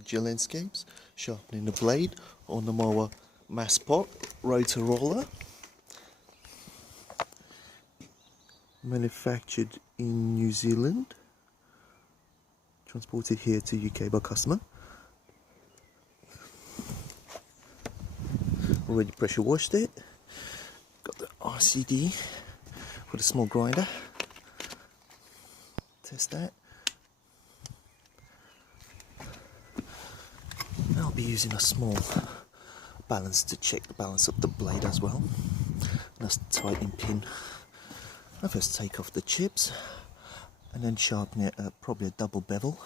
GIO Landscapes, sharpening the blade on the Mower Masport Rotarola. Manufactured in New Zealand, transported here to UK by customer. Already pressure washed it. Got the RCD for the small grinder. Test that. I'll be using a small balance to check the balance of the blade as well. That's the tightening pin. I first take off the chips and then sharpen it at probably a double bevel.